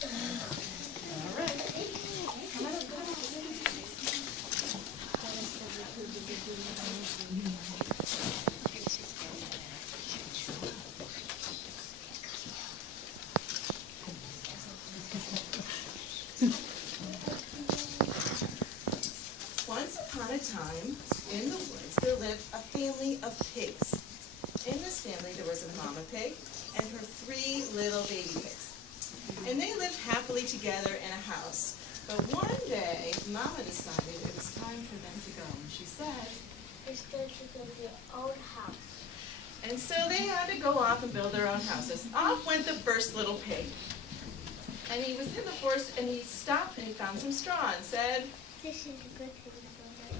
All right. Once upon a time, in the woods, there lived a family of pigs. In this family, there was a mama pig and her 3 little baby pigs. And they lived happily together in a house. But one day, Mama decided it was time for them to go. And she said, It's time to build your own house. and so they had to go off and build their own houses. Off went the first little pig. And he was in the forest, and he stopped and he found some straw and said, This is a good thing to build it.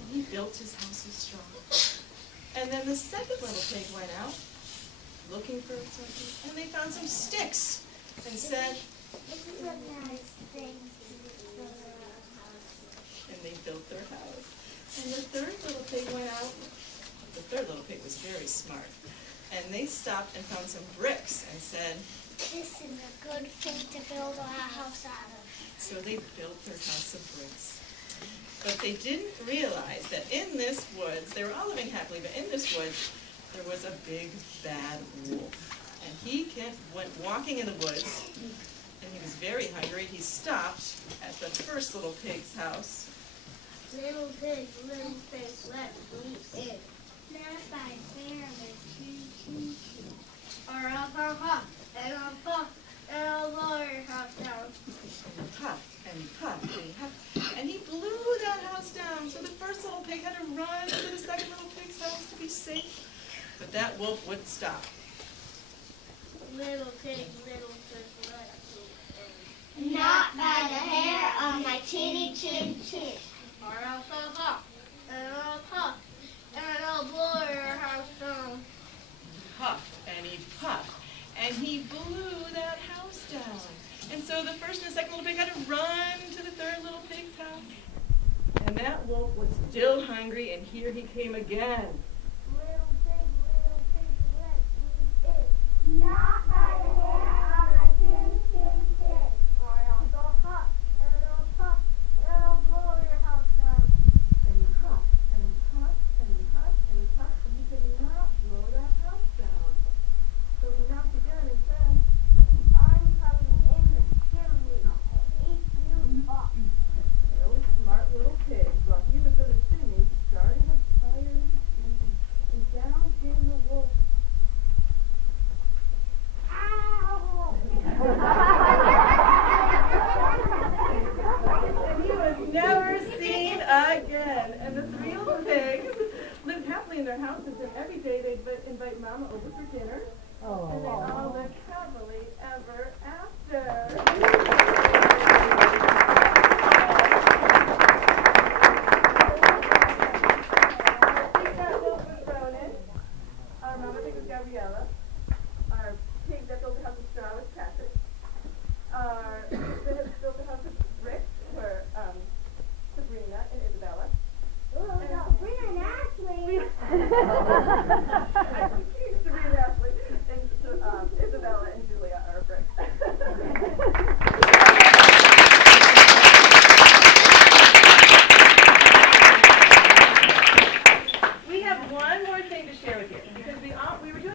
and he built his house with straw. And then the second little pig went out looking for something, and they found some sticks and said, This is a nice thing to build a house. and they built their house. And the third little pig went out. The third little pig was very smart. And they stopped and found some bricks and said, This is a good thing to build a house out of. so they built their house of bricks. But they didn't realize that in this woods, they were all living happily, but in this woods, there was a big, bad wolf. And he went walking in the woods, and he was very hungry. He stopped at the first little pig's house. Little pig, let me in. Not by fair, but choo. Or up, and I'll blow your house down. And he puffed, and he puffed, and he huffed, and he blew that house down. So the first little pig had to run to the second little pig's house to be safe. But that wolf wouldn't stop. Little pig, let me in. Not by the hair on my chin. Or else I'll huff, and I'll puff, and I'll blow your house down. He huffed, and he puffed, and he blew that house down. And so the first and the second little pig had to run to the third little pig's house. And that wolf was still hungry, and here he came again. Little pig, let me in. Not by the hair on my chin. Or else I'll huff, and I'll puff, and I'll blow your house down. And he huffed, and he puffed, and he huffed, and he puffed, and he could not blow that house down. So he knocked again and said, I'm coming in the chimney. Eat you up. really smart little pig, while he was in the chimney, started a fire in the chimney. And down came the wolf. Ow! And he was never seen again. And the 3 little pigs lived happily in their houses, and every day they'd invite Mama over for dinner. And they all lived happily ever after. I think that wolf was Ronan. Our Mama pig was Gabriella. Our pig that built the house of straw was Patrick. Our pig that built the house of bricks were Sabrina and Isabella. Sabrina and Ashley. Sabrina and Ashley. And Isabella and Julia are bricks. We have one more thing to share with you.